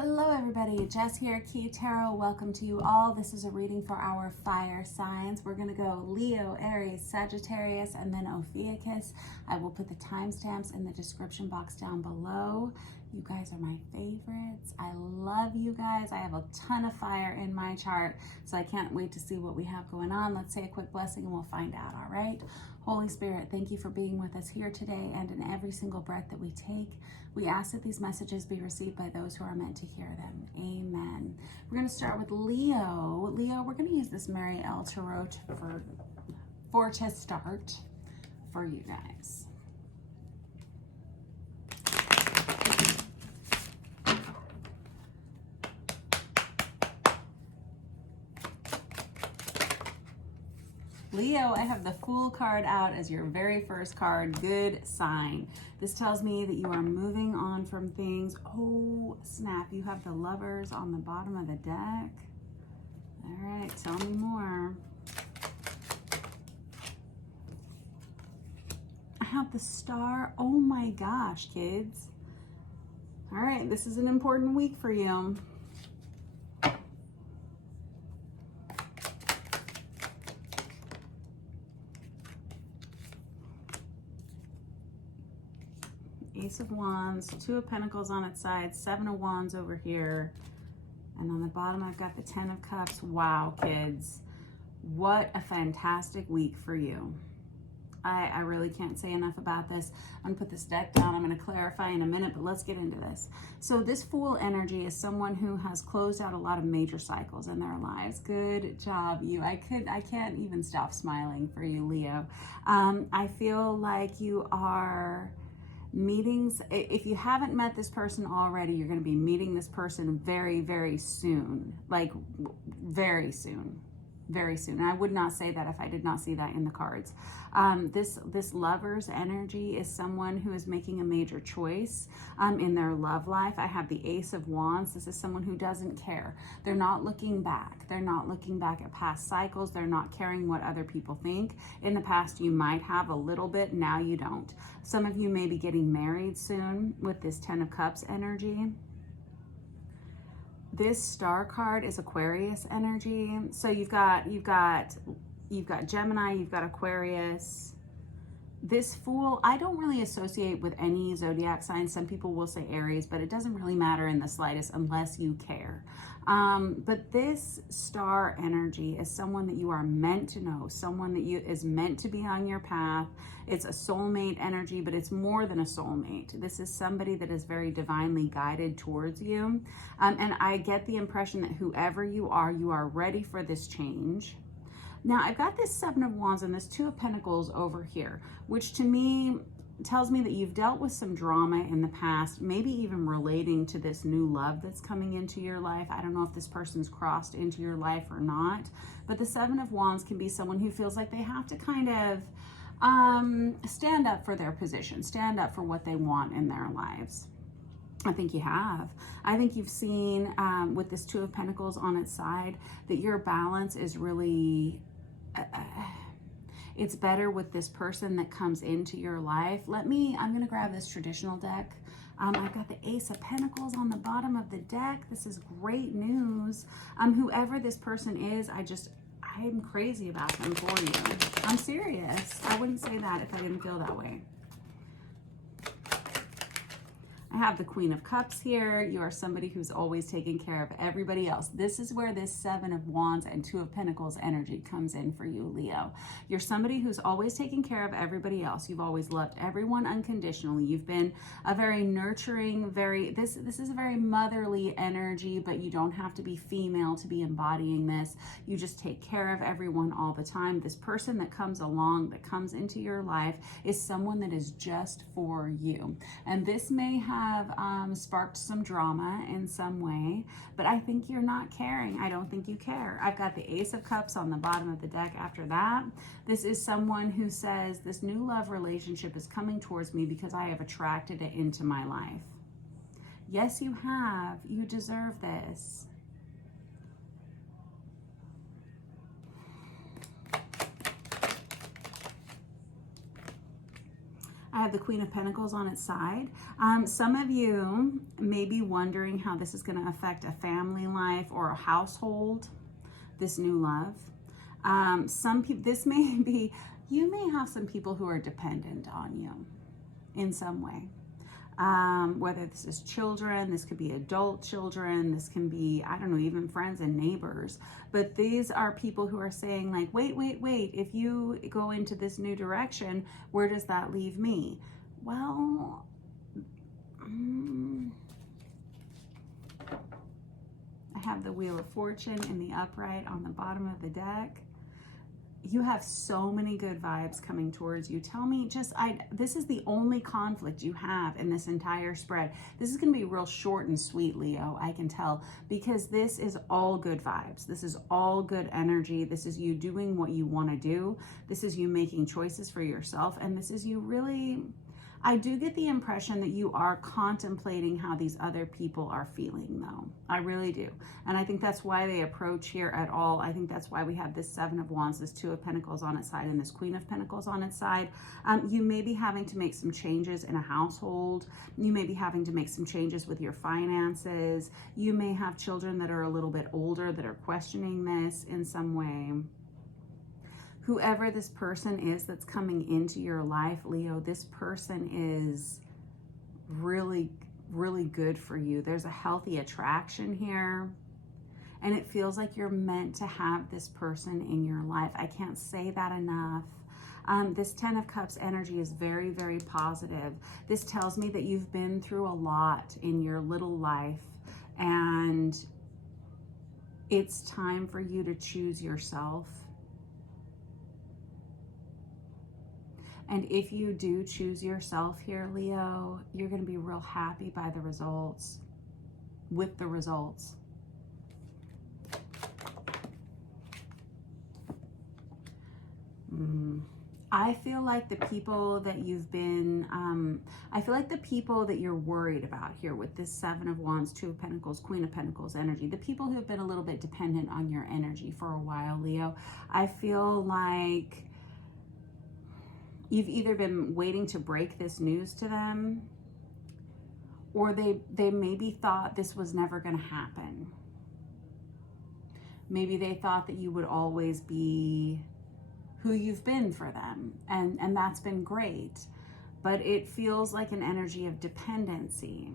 Hello everybody, Jess here, Key Tarot. Welcome to you all. This is a reading for our fire signs. We're going to go Leo, Aries, Sagittarius, and then Ophiuchus. I will put the timestamps in the description box down below. You guys are my favorites. I love you guys. I have a ton of fire in my chart, so I can't wait to see what we have going on. Let's say a quick blessing and we'll find out, all right? Holy Spirit, thank you for being with us here today and in every single breath that we take. We ask that these messages be received by those who are meant to hear them. Amen. We're going to start with Leo. Leo, we're going to use this Mary L. Tarot to start for you guys. Leo, I have the Fool card out as your very first card. Good sign. This tells me that you are moving on from things. Oh, snap. You have the Lovers on the bottom of the deck. All right, tell me more. I have the Star. Oh my gosh, kids. All right, this is an important week for you. Ace of Wands, Two of Pentacles on its side, Seven of Wands over here. And on the bottom, I've got the Ten of Cups. Wow, kids. What a fantastic week for you. I really can't say enough about this. I'm going to put this deck down. I'm going to clarify in a minute, but let's get into this. So this Fool energy is someone who has closed out a lot of major cycles in their lives. Good job, you. I can't even stop smiling for you, Leo. I feel like you are meetings. If you haven't met this person already, you're going to be meeting this person very, very soon. Like very soon. Very soon. And I would not say that if I did not see that in the cards. This Lover's energy is someone who is making a major choice in their love life. I have the Ace of Wands. This is someone who doesn't care. They're not looking back. They're not looking back at past cycles. They're not caring what other people think. In the past, you might have a little bit. Now you don't. Some of you may be getting married soon with this Ten of Cups energy. This Star card is Aquarius energy. So you've got Gemini, you've got Aquarius. This Fool, I don't really associate with any zodiac sign. Some people will say Aries, but it doesn't really matter in the slightest unless you care. But this Star energy is someone that you are meant to know, someone that is meant to be on your path. It's a soulmate energy, but it's more than a soulmate. This is somebody that is very divinely guided towards you. And I get the impression that whoever you are ready for this change. Now, I've got this Seven of Wands and this Two of Pentacles over here, which to me tells me that you've dealt with some drama in the past, maybe even relating to this new love that's coming into your life. I don't know if this person's crossed into your life or not, but the Seven of Wands can be someone who feels like they have to kind of stand up for their position, stand up for what they want in their lives. I think you have. I think you've seen with this Two of Pentacles on its side that your balance is really, it's better with this person that comes into your life. I'm going to grab this traditional deck. I've got the Ace of Pentacles on the bottom of the deck. This is great news. Whoever this person is, I'm crazy about them for you. I'm serious. I wouldn't say that if I didn't feel that way. I have the Queen of Cups here. You are somebody who's always taking care of everybody else. This is where this Seven of Wands and Two of Pentacles energy comes in for you, Leo. You're somebody who's always taking care of everybody else. You've always loved everyone unconditionally. You've been a very nurturing, this is a very motherly energy, but you don't have to be female to be embodying this. You just take care of everyone all the time. This person that comes along, that comes into your life, is someone that is just for you. And this may have sparked some drama in some way, but I think you're not caring. I don't think you care. I've got the Ace of Cups on the bottom of the deck after that. This is someone who says this new love relationship is coming towards me because I have attracted it into my life. Yes, you have. You deserve this. I have the Queen of Pentacles on its side. Some of you may be wondering how this is going to affect a family life or a household, this new love. Some people, this may be, you may have some people who are dependent on you in some way. Whether this is children, this could be adult children, this can be, I don't know, even friends and neighbors. But these are people who are saying like, wait, if you go into this new direction, where does that leave me? Well, I have the Wheel of Fortune in the upright on the bottom of the deck. You have so many good vibes coming towards you. Tell me, this is the only conflict you have in this entire spread. This is going to be real short and sweet, Leo, I can tell, because this is all good vibes. This is all good energy. This is you doing what you want to do. This is you making choices for yourself. And this is you really, I do get the impression that you are contemplating how these other people are feeling, though. I really do. And I think that's why they approach here at all. I think that's why we have this Seven of Wands, this Two of Pentacles on its side, and this Queen of Pentacles on its side. You may be having to make some changes in a household. You may be having to make some changes with your finances. You may have children that are a little bit older that are questioning this in some way. Whoever this person is that's coming into your life, Leo, this person is really, really good for you. There's a healthy attraction here. And it feels like you're meant to have this person in your life. I can't say that enough. This Ten of Cups energy is very, very positive. This tells me that you've been through a lot in your little life. And it's time for you to choose yourself. And if you do choose yourself here, Leo, you're going to be real happy by the results, with the results. I feel like the people that you've been, I feel like the people that you're worried about here with this Seven of Wands, Two of Pentacles, Queen of Pentacles energy, the people who have been a little bit dependent on your energy for a while, Leo, I feel like you've either been waiting to break this news to them, or they maybe thought this was never going to happen. Maybe they thought that you would always be who you've been for them, and that's been great. But it feels like an energy of dependency.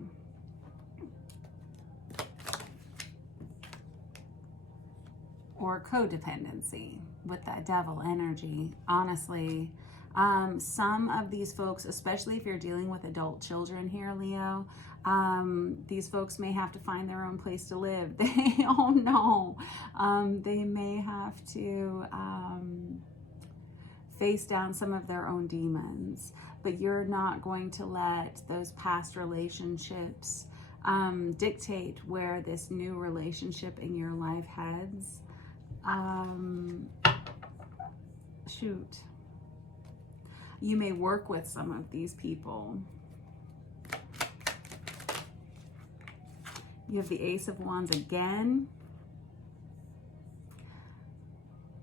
Or codependency with that Devil energy, honestly. Some of these folks, especially if you're dealing with adult children here, Leo, these folks may have to find their own place to live. They don't know. They may have to face down some of their own demons, but you're not going to let those past relationships dictate where this new relationship in your life heads. Shoot. You may work with some of these people. You have the Ace of Wands again.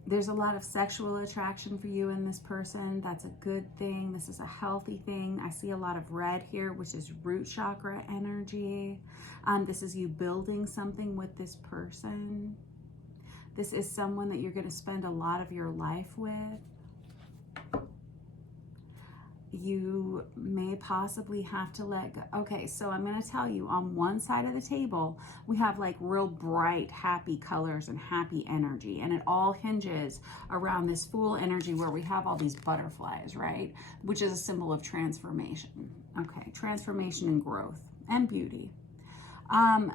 There's a lot of sexual attraction for you and this person. That's a good thing. This is a healthy thing. I see a lot of red here, which is root chakra energy. This is you building something with this person. This is someone that you're going to spend a lot of your life with. You may possibly have to let go. Okay, so I'm going to tell you, on one side of the table, we have like real bright, happy colors and happy energy. And it all hinges around this Fool energy where we have all these butterflies, right? Which is a symbol of transformation. Okay, transformation and growth and beauty.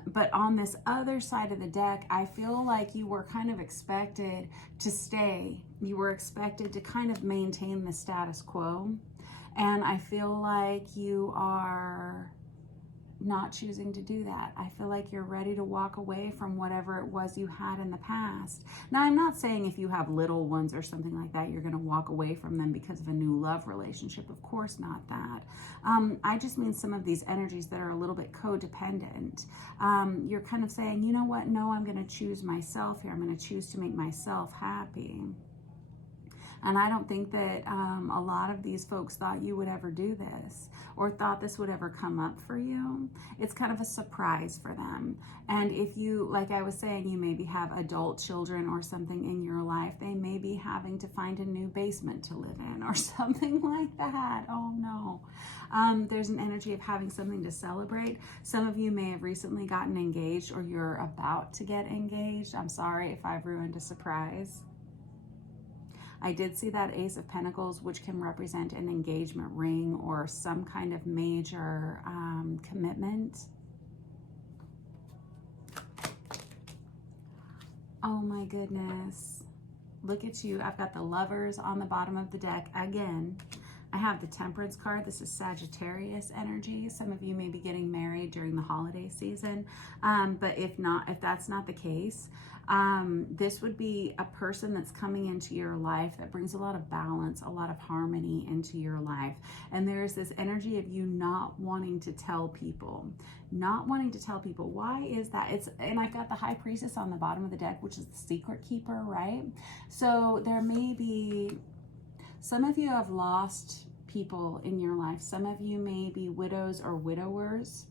But on this other side of the deck, I feel like you were kind of expected to stay. You were expected to kind of maintain the status quo. And I feel like you are not choosing to do that. I feel like you're ready to walk away from whatever it was you had in the past. Now, I'm not saying if you have little ones or something like that, you're going to walk away from them because of a new love relationship. Of course not that. I just mean some of these energies that are a little bit codependent. You're kind of saying, you know what? No, I'm going to choose myself here. I'm going to choose to make myself happy. And I don't think that a lot of these folks thought you would ever do this or thought this would ever come up for you. It's kind of a surprise for them. And if you, like I was saying, you maybe have adult children or something in your life, they may be having to find a new basement to live in or something like that. Oh no. There's an energy of having something to celebrate. Some of you may have recently gotten engaged or you're about to get engaged. I'm sorry if I've ruined a surprise. I did see that Ace of Pentacles, which can represent an engagement ring or some kind of major commitment. Oh my goodness. Look at you. I've got the Lovers on the bottom of the deck again. I have the Temperance card. This is Sagittarius energy. Some of you may be getting married during the holiday season. But if that's not the case, this would be a person that's coming into your life that brings a lot of balance, a lot of harmony into your life. And there's this energy of you not wanting to tell people. Not wanting to tell people. Why is that? And I've got the High Priestess on the bottom of the deck, which is the secret keeper, right? So there may be, some of you have lost people in your life. Some of you may be widows or widowers.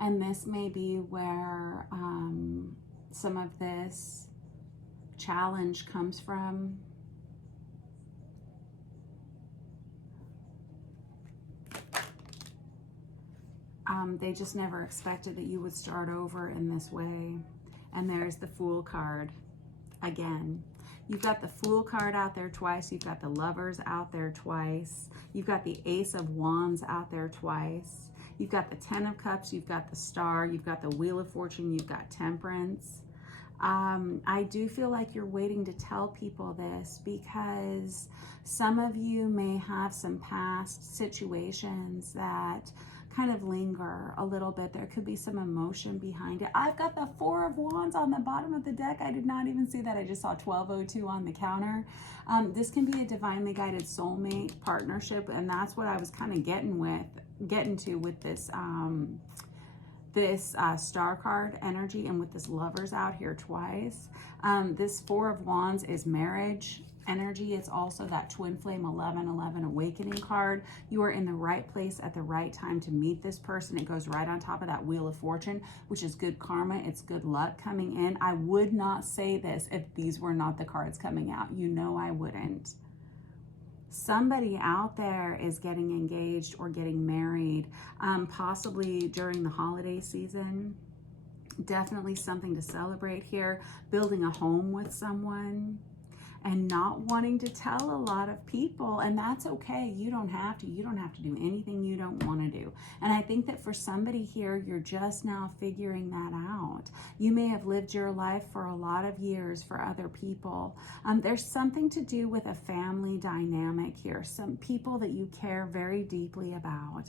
And this may be where some of this challenge comes from. They just never expected that you would start over in this way. And there's the Fool card again. You've got the Fool card out there twice. You've got the Lovers out there twice. You've got the Ace of Wands out there twice. You've got the Ten of Cups. You've got the Star. You've got the Wheel of Fortune. You've got Temperance. I do feel like you're waiting to tell people this because some of you may have some past situations that kind of linger a little bit. There could be some emotion behind it. I've got the Four of Wands on the bottom of the deck. I did not even see that. I just saw 1202 on the counter. This can be a divinely guided soulmate partnership, and that's what I was kind of getting to with this Star card energy and with this Lovers out here twice. This Four of Wands is marriage energy. It's also that twin flame 1111 awakening card. You are in the right place at the right time to meet this person. It goes right on top of that Wheel of Fortune, which is good karma. It's good luck coming in. I would not say this if these were not the cards coming out. You know I wouldn't. Somebody out there is getting engaged or getting married, possibly during the holiday season. Definitely something to celebrate here. Building a home with someone and not wanting to tell a lot of people, and that's okay. You don't have to do anything you don't want to do. And I think that for somebody here, you're just now figuring that out. You may have lived your life for a lot of years for other people. There's something to do with a family dynamic here. Some people that you care very deeply about,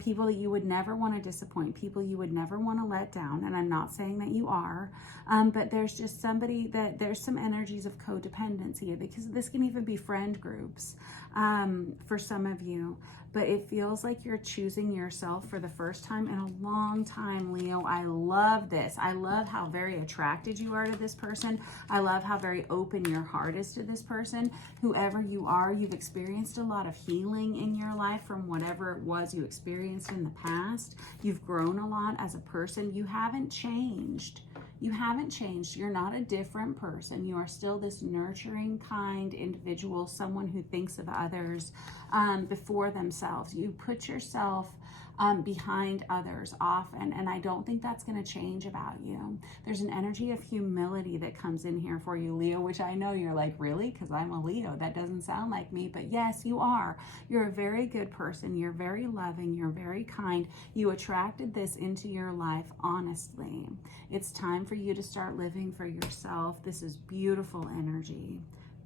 people that you would never want to disappoint, people you would never want to let down. And I'm not saying that you are, but there's just somebody that there's some energies of codependence here, because this can even be friend groups for some of you. But it feels like you're choosing yourself for the first time in a long time, Leo. I love this. I love how very attracted you are to this person. I love how very open your heart is to this person. Whoever you are, you've experienced a lot of healing in your life from whatever it was you experienced in the past. You've grown a lot as a person. You haven't changed. You haven't changed. You're not a different person. You are still this nurturing, kind individual, someone who thinks of others before themselves. You put yourself behind others often, and I don't think that's going to change about you. There's an energy of humility that comes in here for you, Leo, which I know you're like, really? Because I'm a Leo. That doesn't sound like me. But yes, you are. You're a very good person. You're very loving. You're very kind. You attracted this into your life honestly. It's time for you to start living for yourself. This is beautiful energy.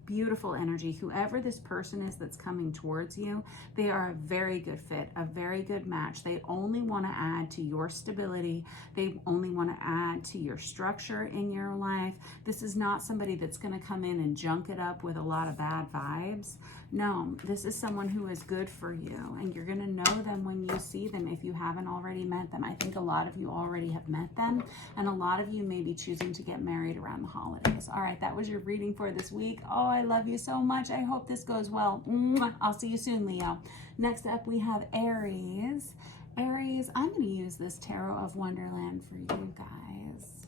Beautiful energy. Whoever this person is that's coming towards you, they are a very good fit, a very good match. They only want to add to your stability. They only want to add to your structure in your life. This is not somebody that's going to come in and junk it up with a lot of bad vibes. No, this is someone who is good for you, and you're going to know them when you see them if you haven't already met them. I think a lot of you already have met them, and a lot of you may be choosing to get married around the holidays. All right, that was your reading for this week. Oh, I love you so much. I hope this goes well. Mwah. I'll see you soon, Leo. Next up, we have Aries. Aries, I'm going to use this Tarot of Wonderland for you guys.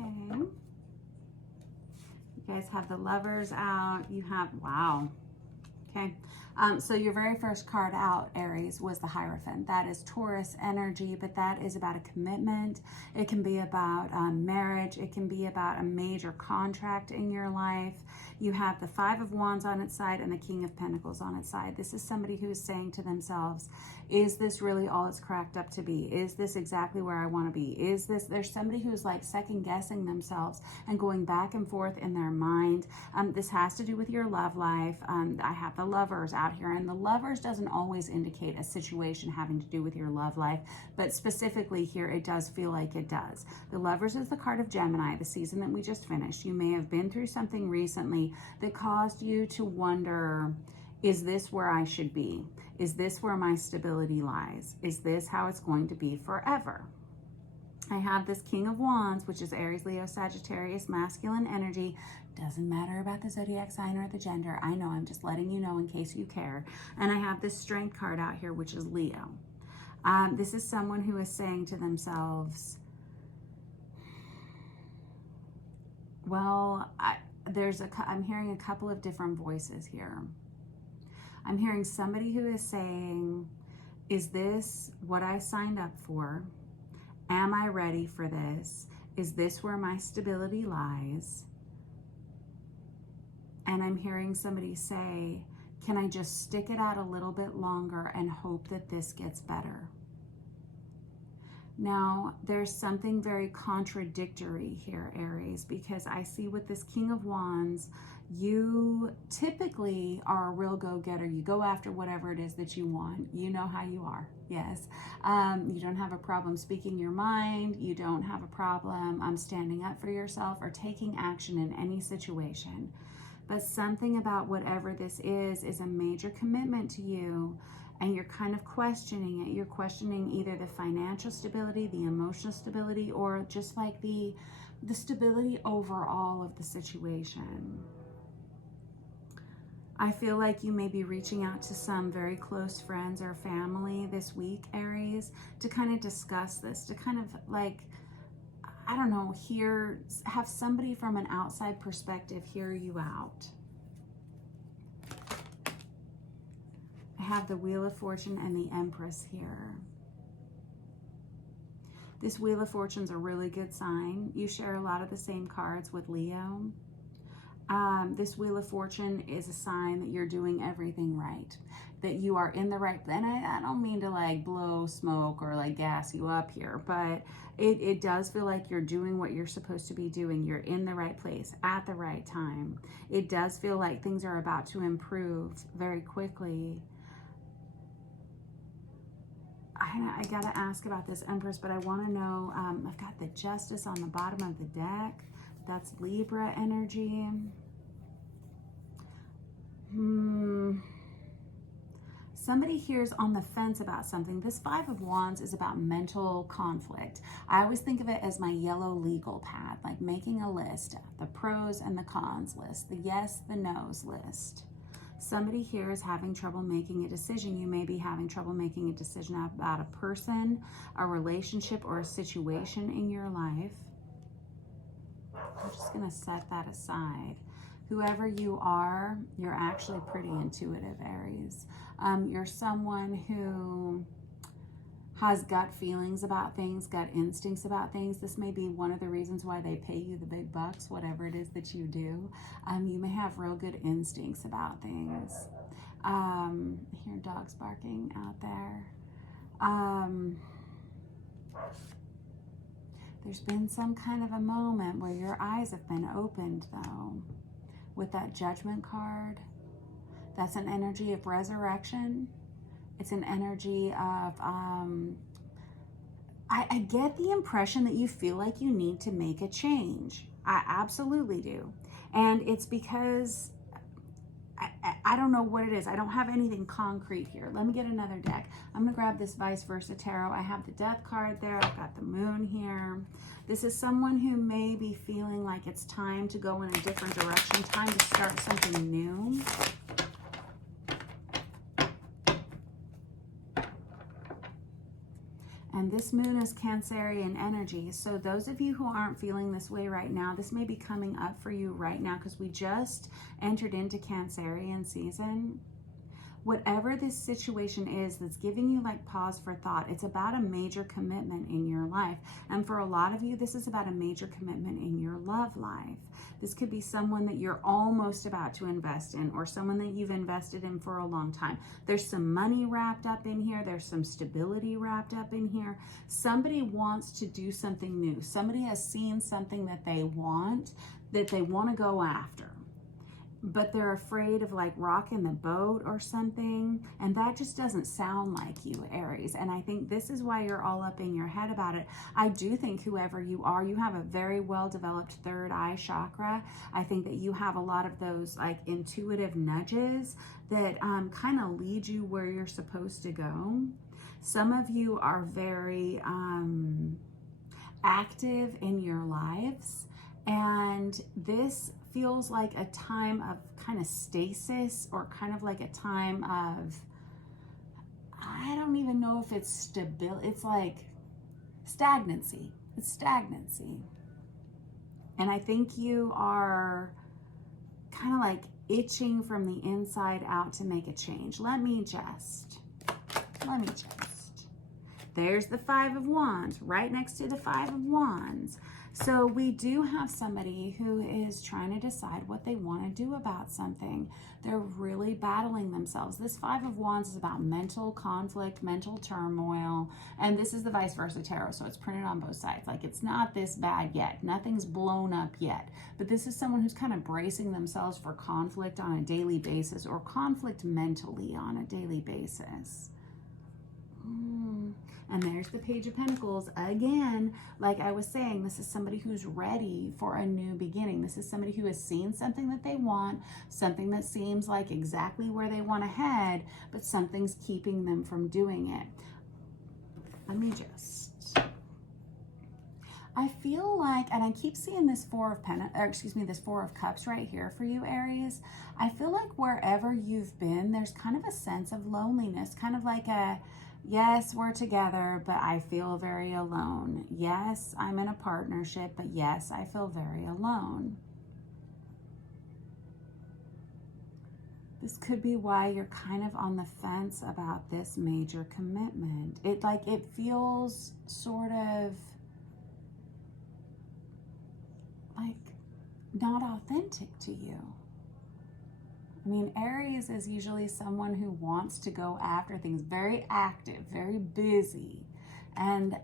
Okay. You guys have the Lovers out. You have, wow. Okay. So your very first card out, Aries, was the Hierophant. That is Taurus energy, but that is about a commitment. It can be about marriage. It can be about a major contract in your life. You have the Five of Wands on its side and the King of Pentacles on its side. This is somebody who is saying to themselves, is this really all it's cracked up to be? Is this exactly where I want to be? Is this, there's somebody who's like second guessing themselves and going back and forth in their mind. This has to do with your love life. I have the Lovers out here, and the Lovers doesn't always indicate a situation having to do with your love life, but specifically here it does feel like it does. The Lovers is the card of Gemini, the season that we just finished. You may have been through something recently that caused you to wonder, is this where I should be? Is this where my stability lies? Is this how it's going to be forever? I have this King of Wands, which is Aries, Leo, Sagittarius, masculine energy. Doesn't matter about the zodiac sign or the gender. I know, I'm just letting you know in case you care. And I have this Strength card out here, which is Leo. This is someone who is saying to themselves, well, I'm hearing a couple of different voices here. I'm hearing somebody who is saying, is this what I signed up for? Am I ready for this? Is this where my stability lies? And I'm hearing somebody say, can I just stick it out a little bit longer and hope that this gets better? Now, there's something very contradictory here, Aries, because I see with this King of Wands, you typically are a real go-getter. You go after whatever it is that you want. You know how you are, yes. You don't have a problem speaking your mind. You don't have a problem standing up for yourself or taking action in any situation. But something about whatever this is a major commitment to you, and you're kind of questioning it. You're questioning either the financial stability, the emotional stability, or just like the stability overall of the situation. I feel like you may be reaching out to some very close friends or family this week, Aries, to kind of discuss this, to kind of like, I don't know, have somebody from an outside perspective hear you out. I have the Wheel of Fortune and the Empress here. This Wheel of Fortune's a really good sign. You share a lot of the same cards with Leo. This Wheel of Fortune is a sign that you're doing everything right, that you are in the right, and I don't mean to like blow smoke or like gas you up here, but it does feel like you're doing what you're supposed to be doing. You're in the right place at the right time. It does feel like things are about to improve very quickly. I gotta ask about this Empress, but I want to know, I've got the Justice on the bottom of the deck. That's Libra energy. Somebody here's on the fence about something. This Five of Wands is about mental conflict. I always think of it as my yellow legal pad, like making a list, the pros and the cons list, the yes, the no's list. Somebody here is having trouble making a decision. You may be having trouble making a decision about a person, a relationship, or a situation in your life. I'm just going to set that aside. Whoever you are, you're actually pretty intuitive, Aries. You're someone who has gut feelings about things, gut instincts about things. This may be one of the reasons why they pay you the big bucks, whatever it is that you do. You may have real good instincts about things. I hear dogs barking out there. There's been some kind of a moment where your eyes have been opened, though. With that Judgment card, that's an energy of resurrection. It's an energy of, I get the impression that you feel like you need to make a change. I absolutely do. And it's because, I don't know what it is. I don't have anything concrete here. Let me get another deck. I'm going to grab this Vice Versa Tarot. I have the Death card there. I've got the Moon here. This is someone who may be feeling like it's time to go in a different direction, time to start something new. And this Moon is Cancerian energy. So those of you who aren't feeling this way right now, this may be coming up for you right now because we just entered into Cancerian season. Whatever this situation is that's giving you like pause for thought, it's about a major commitment in your life. And for a lot of you, this is about a major commitment in your love life. This could be someone that you're almost about to invest in, or someone that you've invested in for a long time. There's some money wrapped up in here. There's some stability wrapped up in here. Somebody wants to do something new. Somebody has seen something that they want to go after, but they're afraid of like rocking the boat or something. And that just doesn't sound like you, Aries. And I think this is why you're all up in your head about it. I do think whoever you are, you have a very well-developed third eye chakra. I think that you have a lot of those like intuitive nudges that kind of lead you where you're supposed to go. Some of you are very active in your lives. And this feels like a time of kind of stasis, or kind of like a time of, I don't even know if it's stability. It's like stagnancy. It's stagnancy. And I think you are kind of like itching from the inside out to make a change. Let me just. There's the Five of Wands right next to the Five of Wands. So we do have somebody who is trying to decide what they want to do about something. They're really battling themselves. This Five of Wands is about mental conflict, mental turmoil, and this is the Vice Versa Tarot, so it's printed on both sides. Like, it's not this bad yet. Nothing's blown up yet. But this is someone who's kind of bracing themselves for conflict on a daily basis, or conflict mentally on a daily basis. And there's the Page of Pentacles again. Like I was saying, this is somebody who's ready for a new beginning. This is somebody who has seen something that they want, something that seems like exactly where they want to head, but something's keeping them from doing it. Let me just, I feel like, and I keep seeing this this Four of Cups right here for you, Aries. I feel like wherever you've been, there's kind of a sense of loneliness, kind of like a, yes, we're together, but I feel very alone. Yes, I'm in a partnership, but yes, I feel very alone. This could be why you're kind of on the fence about this major commitment. It feels sort of like not authentic to you. I mean, Aries is usually someone who wants to go after things, very active, very busy. And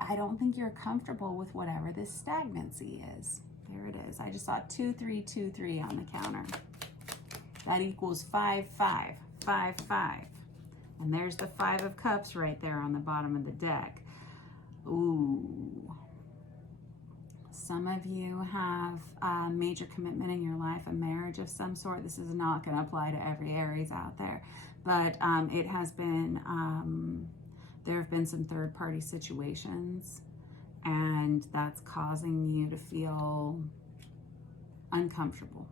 I don't think you're comfortable with whatever this stagnancy is. There it is. I just saw 2323 on the counter. That equals 5555. And there's the Five of Cups right there on the bottom of the deck. Ooh. Some of you have a major commitment in your life, a marriage of some sort. This is not going to apply to every Aries out there, but it has been, there have been some third-party situations, and that's causing you to feel uncomfortable.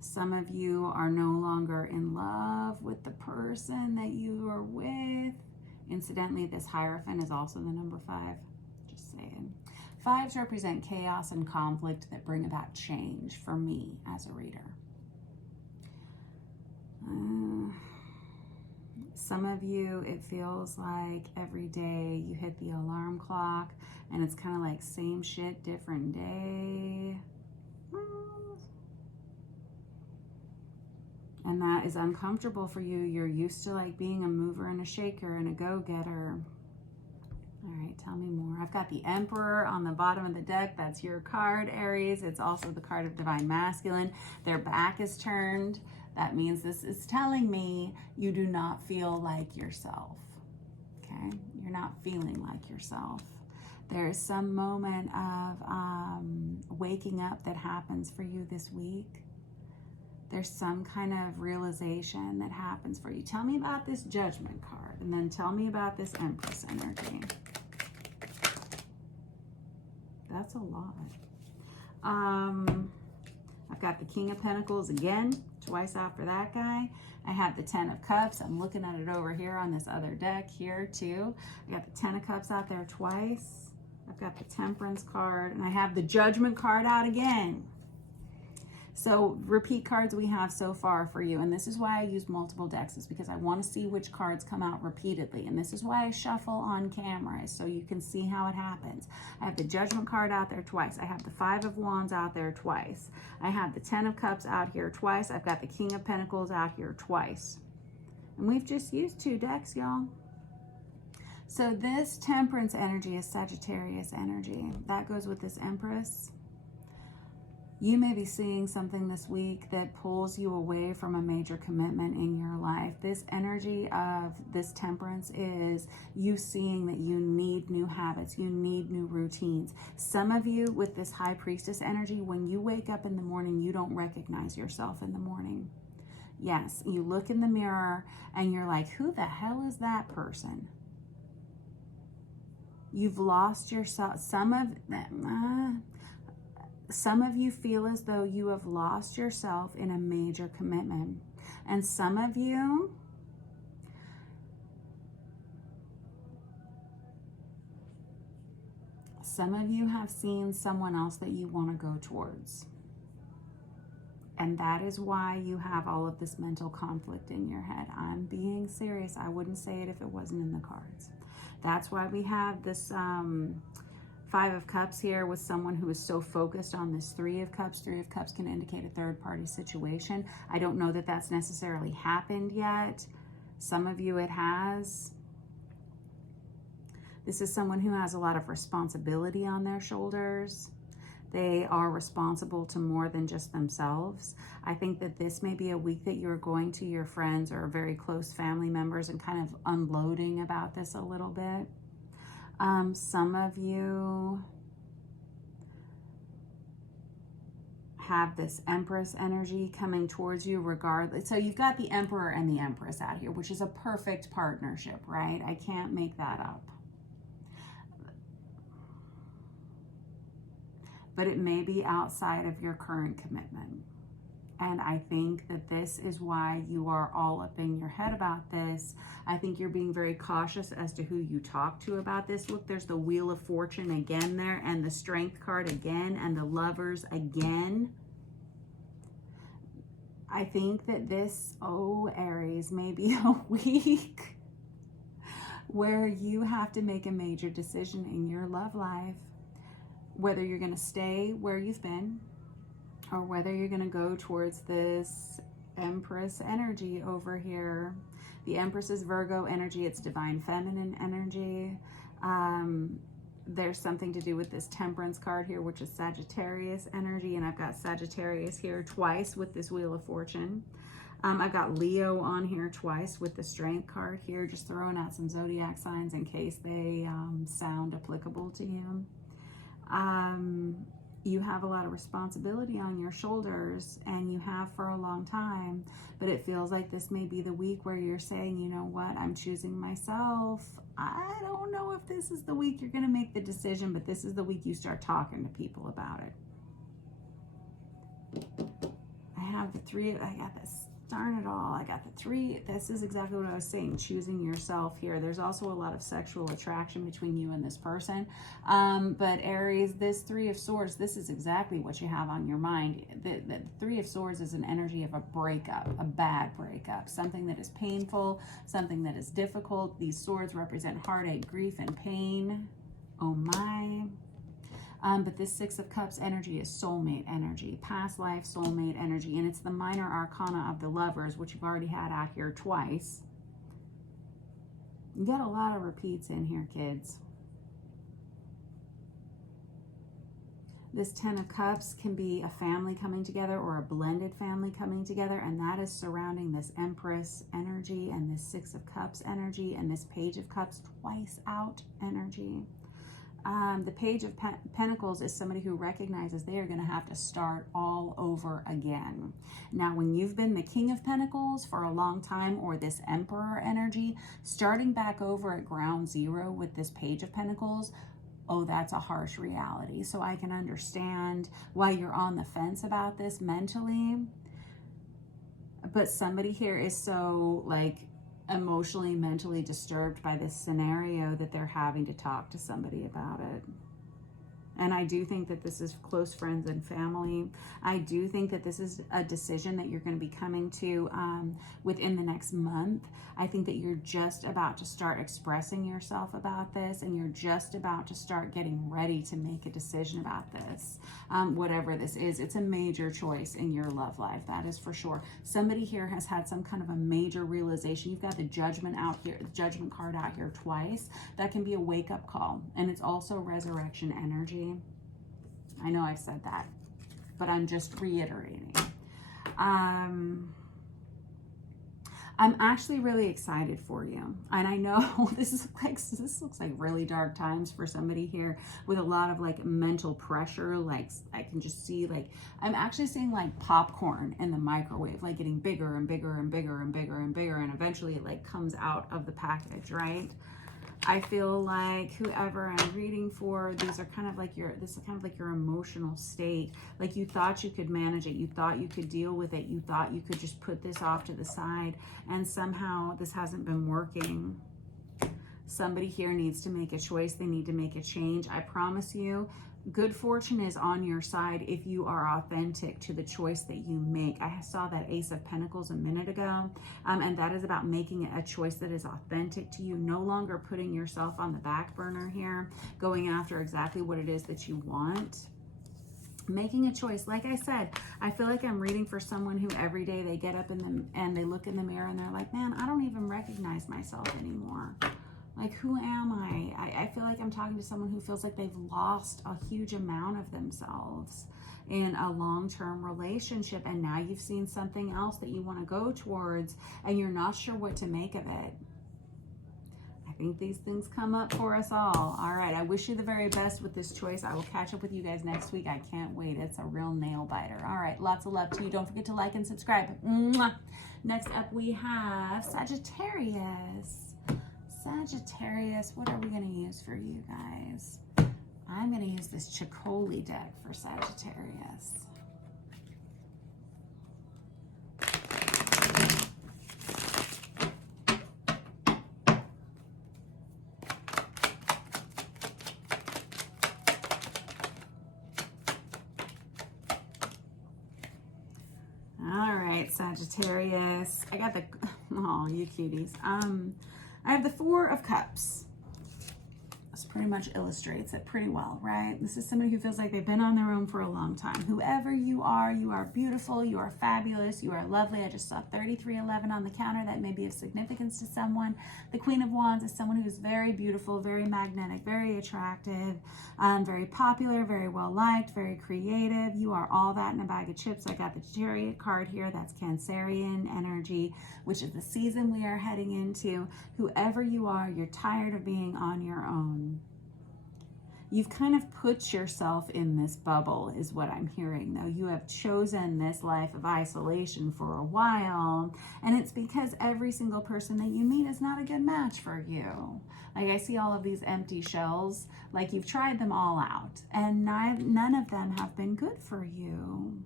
Some of you are no longer in love with the person that you are with. Incidentally, this Hierophant is also the number 5. Just saying. 5s represent chaos and conflict that bring about change for me as a reader. Some of you, it feels like every day you hit the alarm clock and it's kind of like same shit, different day. And that is uncomfortable for you. You're used to like being a mover and a shaker and a go-getter. All right, tell me more. I've got the Emperor on the bottom of the deck. That's your card, Aries. It's also the card of Divine Masculine. Their back is turned. That means this is telling me you do not feel like yourself. Okay? You're not feeling like yourself. There's some moment of waking up that happens for you this week. There's some kind of realization that happens for you. Tell me about this Judgment card, and then tell me about this Empress energy. That's a lot. I've got the King of Pentacles again, twice out for that guy. I have the Ten of Cups. I'm looking at it over here on this other deck here too. I got the Ten of Cups out there twice. I've got the Temperance card, and I have the Judgment card out again. So repeat cards we have so far for you, and this is why I use multiple decks, is because I want to see which cards come out repeatedly, and this is why I shuffle on camera, so you can see how it happens. I have the Judgment card out there twice. I have the Five of Wands out there twice. I have the Ten of Cups out here twice. I've got the King of Pentacles out here twice. And we've just used 2 decks, y'all. So this Temperance energy is Sagittarius energy. That goes with this Empress. You may be seeing something this week that pulls you away from a major commitment in your life. This energy of this Temperance is you seeing that you need new habits, you need new routines. Some of you with this High Priestess energy, when you wake up in the morning, you don't recognize yourself in the morning. Yes, you look in the mirror and you're like, who the hell is that person? You've lost yourself. Some of you feel as though you have lost yourself in a major commitment. And some of you have seen someone else that you want to go towards. And that is why you have all of this mental conflict in your head. I'm being serious. I wouldn't say it if it wasn't in the cards. That's why we have this Five of Cups here with someone who is so focused on this Three of Cups. Three of Cups can indicate a third-party situation. I don't know that that's necessarily happened yet. Some of you it has. This is someone who has a lot of responsibility on their shoulders. They are responsible to more than just themselves. I think that this may be a week that you're going to your friends or very close family members and kind of unloading about this a little bit. Some of you have this Empress energy coming towards you regardless. So you've got the Emperor and the Empress out here, which is a perfect partnership, right? I can't make that up. But it may be outside of your current commitment. And I think that this is why you are all up in your head about this. I think you're being very cautious as to who you talk to about this. Look, there's the Wheel of Fortune again there, and the Strength card again, and the Lovers again. I think that this, Aries, may be a week where you have to make a major decision in your love life. Whether you're going to stay where you've been, or whether you're going to go towards this Empress energy over here. The Empress is Virgo energy. It's divine feminine energy. There's something to do with this Temperance card here, which is Sagittarius energy. And I've got Sagittarius here twice with this Wheel of Fortune. I've got Leo on here twice with the Strength card here, just throwing out some zodiac signs in case they sound applicable to you. You have a lot of responsibility on your shoulders, and you have for a long time, but it feels like this may be the week where you're saying, you know what, I'm choosing myself. I don't know if this is the week you're going to make the decision, but this is the week you start talking to people about it. I have the three, I got this. Darn it all, I got the three. This is exactly what I was saying, choosing yourself here. There's also a lot of sexual attraction between you and this person. But Aries, this Three of Swords, this is exactly what you have on your mind. The Three of Swords is an energy of a breakup, a bad breakup, something that is painful, something that is difficult. These swords represent heartache, grief, and pain. Oh my. But this Six of Cups energy is soulmate energy, past life soulmate energy, and it's the minor arcana of the Lovers, which you've already had out here twice. You got a lot of repeats in here, kids. This 10 of Cups can be a family coming together or a blended family coming together, and that is surrounding this Empress energy and this 6 of Cups energy and this Page of Cups twice out energy. The Page of Pentacles is somebody who recognizes they are going to have to start all over again. Now, when you've been the King of Pentacles for a long time, or this Emperor energy, starting back over at ground zero with this Page of Pentacles, oh, that's a harsh reality. So I can understand why you're on the fence about this mentally. But somebody here is so like emotionally, mentally disturbed by this scenario that they're having to talk to somebody about it. And I do think that this is close friends and family. I do think that this is a decision that you're going to be coming to within the next month. I think that you're just about to start expressing yourself about this, and you're just about to start getting ready to make a decision about this. Whatever this is, it's a major choice in your love life. That is for sure. Somebody here has had some kind of a major realization. You've got the Judgment out here, the Judgment card out here twice. That can be a wake-up call, and it's also resurrection energy. I know I've said that, but I'm just reiterating. I'm actually really excited for you. And I know this looks like really dark times for somebody here with a lot of like mental pressure. Like I can just see, like, I'm actually seeing like popcorn in the microwave, like getting bigger and bigger and bigger and bigger and bigger. And eventually it like comes out of the package, right? I feel like whoever I'm reading for, these are kind of like this is kind of like your emotional state. Like you thought you could manage it. You thought you could deal with it. You thought you could just put this off to the side, and somehow this hasn't been working. Somebody here needs to make a choice. They need to make a change. I promise you, good fortune is on your side if you are authentic to the choice that you make. I saw that Ace of Pentacles a minute ago, and that is about making a choice that is authentic to you, no longer putting yourself on the back burner here, going after exactly what it is that you want. Making a choice. Like I said, I feel like I'm reading for someone who every day they get up and they look in the mirror and they're like, man, I don't even recognize myself anymore. Like, who am I? I feel like I'm talking to someone who feels like they've lost a huge amount of themselves in a long-term relationship, and now you've seen something else that you want to go towards, and you're not sure what to make of it. I think these things come up for us all. All right, I wish you the very best with this choice. I will catch up with you guys next week. I can't wait. It's a real nail biter. All right, lots of love to you. Don't forget to like and subscribe. Mwah. Next up, we have Sagittarius. Sagittarius, what are we going to use for you guys? I'm going to use this Chicoli deck for Sagittarius. All right, Sagittarius. I got the, oh, you cuties. I have the Four of Cups. This pretty much illustrates it pretty well, right? This is somebody who feels like they've been on their own for a long time. Whoever you are beautiful, you are fabulous, you are lovely. I just saw 3311 on the counter. That may be of significance to someone. The Queen of Wands is someone who's very beautiful, very magnetic, very attractive, very popular, very well liked, very creative. You are all that in a bag of chips. I got the Chariot card here. That's Cancerian energy, which is the season we are heading into. Whoever you are, you're tired of being on your own. You've kind of put yourself in this bubble is what I'm hearing, though. You have chosen this life of isolation for a while, and it's because every single person that you meet is not a good match for you. Like, I see all of these empty shells, like you've tried them all out, and none of them have been good for you.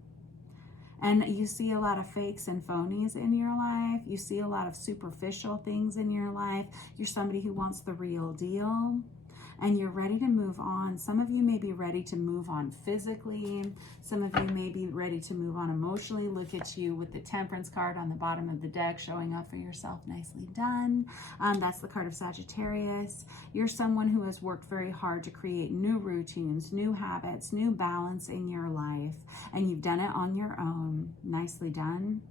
And you see a lot of fakes and phonies in your life. You see a lot of superficial things in your life. You're somebody who wants the real deal, and you're ready to move on. Some of you may be ready to move on physically. Some of you may be ready to move on emotionally. Look at you with the Temperance card on the bottom of the deck, showing up for yourself. Nicely done. That's the card of Sagittarius. You're someone who has worked very hard to create new routines, new habits, new balance in your life, and you've done it on your own. Nicely done.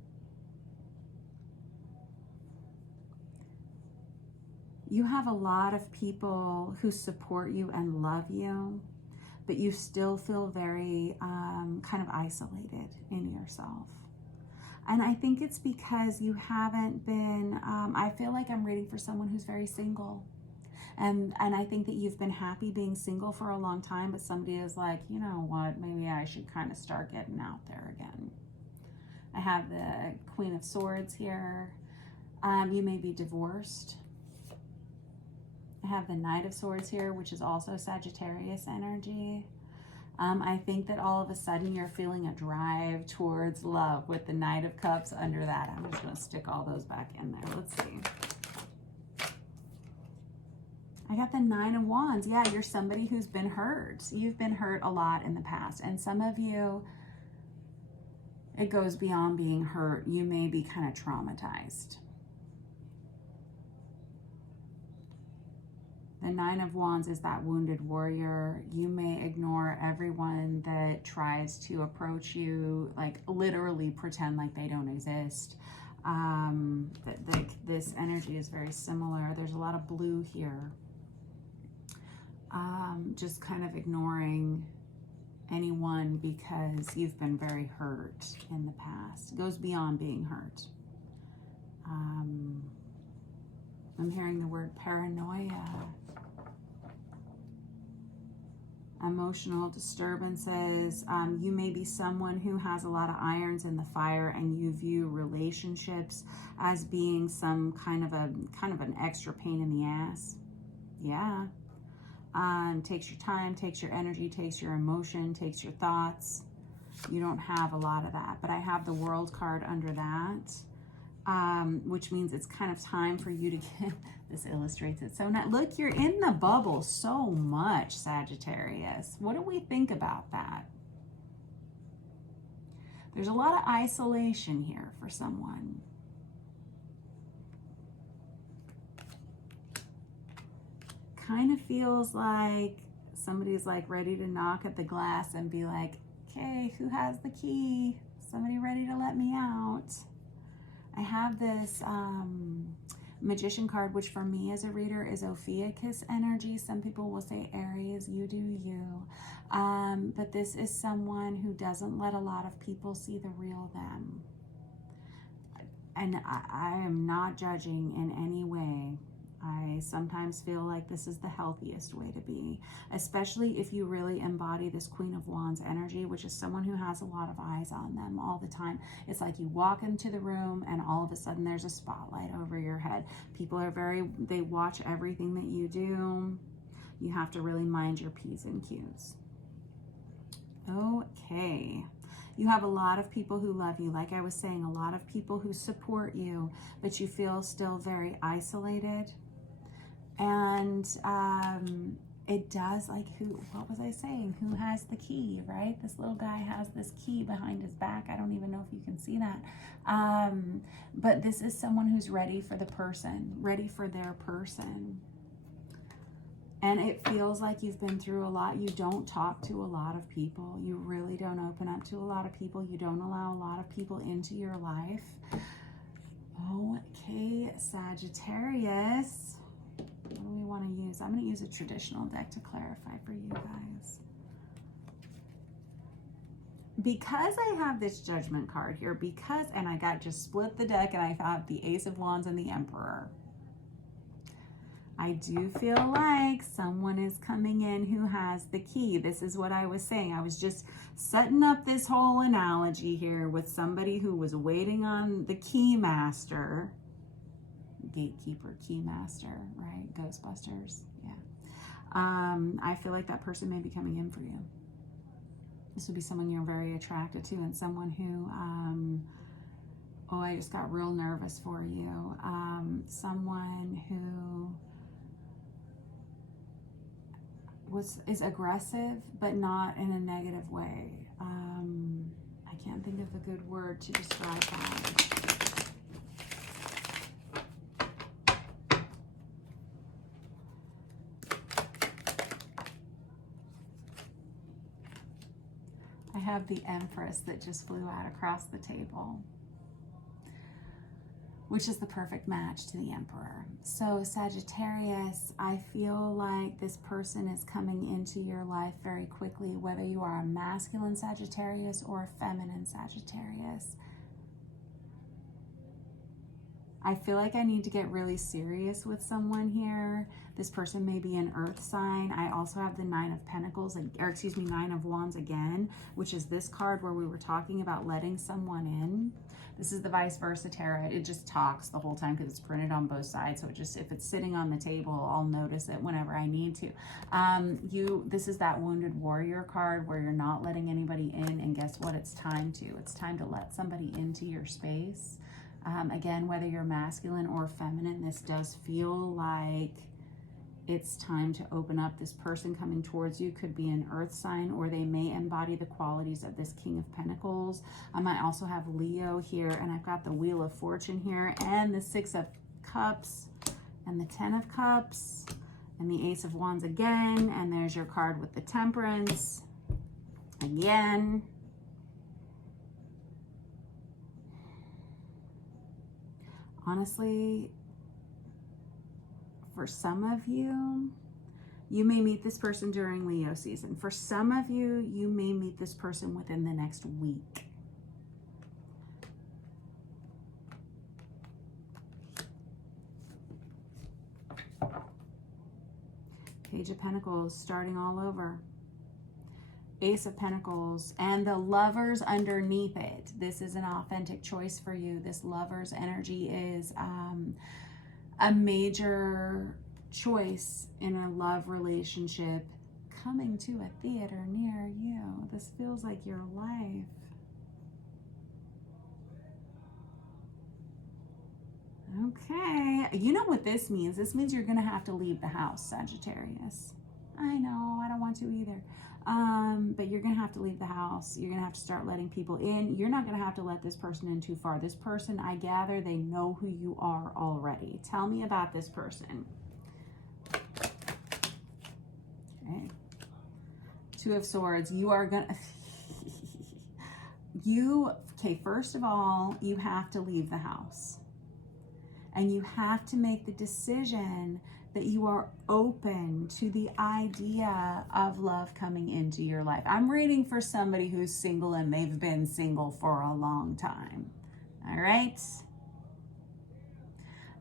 You have a lot of people who support you and love you, but you still feel very kind of isolated in yourself. And I think it's because you haven't been, I feel like I'm reading for someone who's very single. And I think that you've been happy being single for a long time, but somebody is like, you know what, maybe I should kind of start getting out there again. I have the Queen of Swords here. You may be divorced. I have the Knight of Swords here, which is also Sagittarius energy. I think that all of a sudden you're feeling a drive towards love with the Knight of Cups under that. I'm just going to stick all those back in there. Let's see. I got the Nine of Wands. Yeah, you're somebody who's been hurt. You've been hurt a lot in the past. And some of you, it goes beyond being hurt. You may be kind of traumatized. The Nine of Wands is that wounded warrior. You may ignore everyone that tries to approach you, like literally pretend like they don't exist. This energy is very similar. There's a lot of blue here. Just kind of ignoring anyone because you've been very hurt in the past. It goes beyond being hurt. I'm hearing the word paranoia. Emotional disturbances. You may be someone who has a lot of irons in the fire, and you view relationships as being some kind of an extra pain in the ass. Yeah. Takes your time, takes your energy, takes your emotion, takes your thoughts. You don't have a lot of that, but I have the World card under that, which means it's kind of time for you to get, this illustrates it so now. Look, you're in the bubble so much, Sagittarius. What do we think about that? There's a lot of isolation here for someone. Kind of feels like somebody's like ready to knock at the glass and be like, okay, who has the key? Somebody ready to let me out? I have this Magician card, which for me as a reader is Ophiuchus energy. Some people will say Aries, you do you. But this is someone who doesn't let a lot of people see the real them. And I am not judging in any way. I sometimes feel like this is the healthiest way to be, especially if you really embody this Queen of Wands energy, which is someone who has a lot of eyes on them all the time. It's like you walk into the room and all of a sudden there's a spotlight over your head. People are they watch everything that you do. You have to really mind your P's and Q's. Okay. You have a lot of people who love you. Like I was saying, a lot of people who support you, but you feel still very isolated. And it does, like, what was I saying? Who has the key, right? This little guy has this key behind his back. I don't even know if you can see that. But this is someone who's ready for the person, ready for their person. And it feels like you've been through a lot. You don't talk to a lot of people. You really don't open up to a lot of people. You don't allow a lot of people into your life. Okay, Sagittarius. What do we want to use? I'm going to use a traditional deck to clarify for you guys. Because I have this Judgment card here, and I got just split the deck and I have the Ace of Wands and the Emperor. I do feel like someone is coming in who has the key. This is what I was saying. I was just setting up this whole analogy here with somebody who was waiting on the key master. Gatekeeper, key master, right? Ghostbusters, yeah. I feel like that person may be coming in for you. This would be someone you're very attracted to, and someone who, oh, I just got real nervous for you. Someone who is aggressive, but not in a negative way. I can't think of a good word to describe that. I have the Empress that just flew out across the table. which is the perfect match to the Emperor. So Sagittarius, I feel like this person is coming into your life very quickly, whether you are a masculine Sagittarius or a feminine Sagittarius. I feel like I need to get really serious with someone here. This person may be an earth sign. I also have the Nine of Pentacles, or excuse me, Nine of Wands again, which is this card where we were talking about letting someone in. This is the vice versa tarot. It just talks the whole time because it's printed on both sides. So it just, if it's sitting on the table, I'll notice it whenever I need to. This is that wounded warrior card where you're not letting anybody in, and guess what? It's time to. It's time to let somebody into your space. Again, whether you're masculine or feminine, this does feel like it's time to open up. This person coming towards you could be an earth sign, or they may embody the qualities of this King of Pentacles. I might also have Leo here, and I've got the Wheel of Fortune here, and the Six of Cups, and the Ten of Cups, and the Ace of Wands again, and there's your card with the Temperance again. Honestly, for some of you, you may meet this person during Leo season. For some of you, you may meet this person within the next week. Page of Pentacles, starting all over. Ace of Pentacles, and the Lovers underneath it. This is an authentic choice for you. This Lovers energy is a major choice in a love relationship coming to a theater near you. This feels like your life. Okay, you know what this means. This means you're gonna have to leave the house, Sagittarius. I know, I don't want to either. But you're gonna have to leave the house. You're gonna have to start letting people in. You're not gonna have to let this person in too far. This person, I gather, they know who you are already. Tell me about this person. Okay. Two of Swords. You are gonna okay, first of all, you have to leave the house. And you have to make the decision that you are open to the idea of love coming into your life. I'm reading for somebody who's single and they've been single for a long time. All right?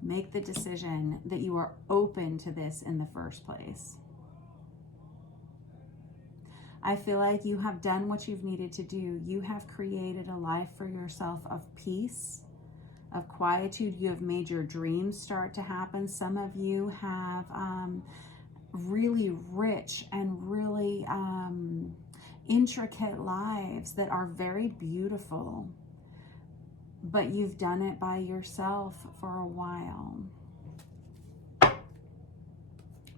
Make the decision that you are open to this in the first place. I feel like you have done what you've needed to do. You have created a life for yourself of peace, of quietude. You have made your dreams start to happen. Some of you have really rich and really intricate lives that are very beautiful, but you've done it by yourself for a while.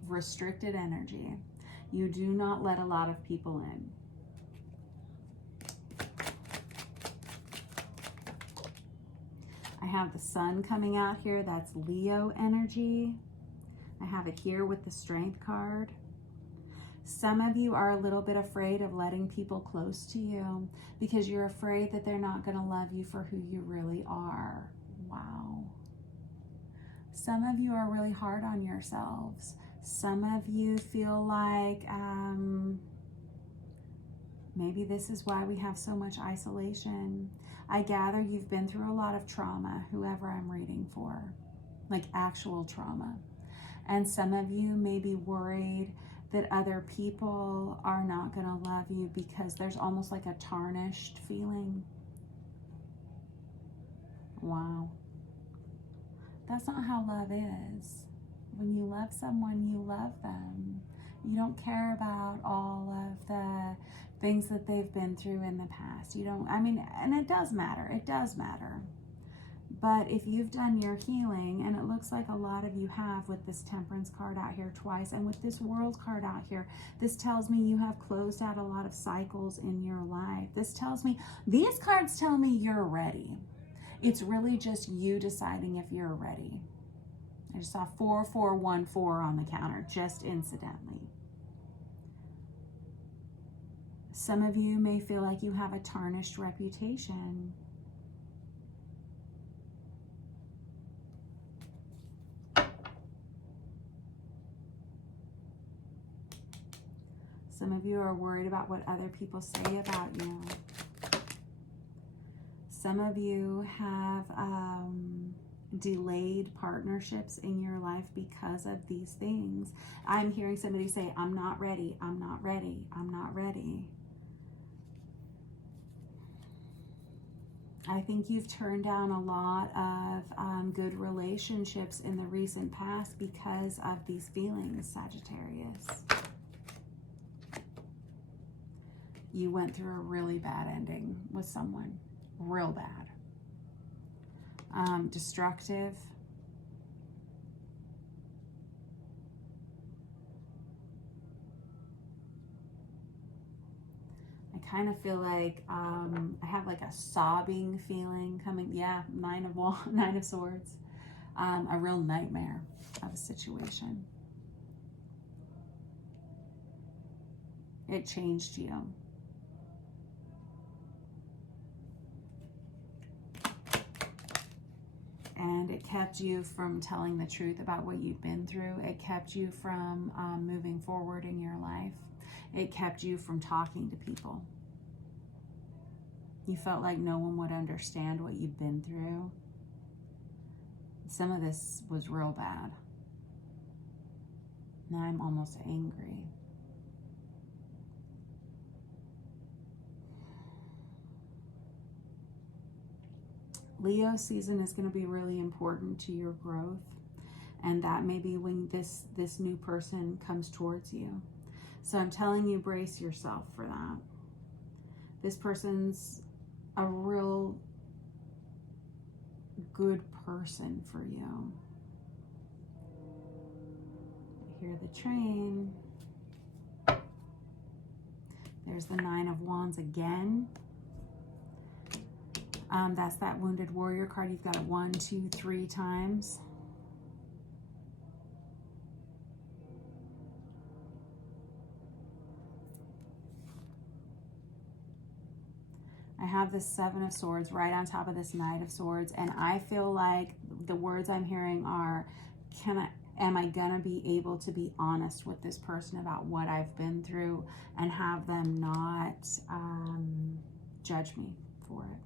Restricted energy. You do not let a lot of people in. I have the Sun coming out here. That's Leo energy. I have it here with the Strength card. Some of you are a little bit afraid of letting people close to you because you're afraid that they're not going to love you for who you really are. Wow. Some of you are really hard on yourselves. Some of you feel like maybe this is why we have so much isolation. I gather you've been through a lot of trauma, whoever I'm reading for, like actual trauma. And some of you may be worried that other people are not going to love you because there's almost like a tarnished feeling. Wow. That's not how love is. When you love someone, you love them. You don't care about all of the things that they've been through in the past. You don't, I mean, and it does matter. It does matter. But if you've done your healing, and it looks like a lot of you have with this Temperance card out here twice, and with this World card out here, this tells me you have closed out a lot of cycles in your life. This tells me, these cards tell me you're ready. It's really just you deciding if you're ready. I just saw 4414 on the counter, just incidentally. Some of you may feel like you have a tarnished reputation. Some of you are worried about what other people say about you. Some of you have delayed partnerships in your life because of these things. I'm hearing somebody say, I'm not ready, I'm not ready, I'm not ready. I think you've turned down a lot of good relationships in the recent past because of these feelings, Sagittarius. You went through a really bad ending with someone, real bad. Destructive. I kind of feel like I have like a sobbing feeling coming. Yeah, Nine of Swords. A real nightmare of a situation. It changed you. And it kept you from telling the truth about what you've been through. It kept you from moving forward in your life. It kept you from talking to people. You felt like no one would understand what you've been through. Some of this was real bad. Now I'm almost angry. Leo season is going to be really important to your growth, and that may be when this new person comes towards you. So I'm telling you, brace yourself for that. This person's a real good person for you. I hear the train. There's the Nine of Wands again. That's that Wounded Warrior card. You've got it 1, 2, 3 times. I have this Seven of Swords right on top of this Knight of Swords, and I feel like the words I'm hearing are, am I gonna be able to be honest with this person about what I've been through and have them not judge me for it?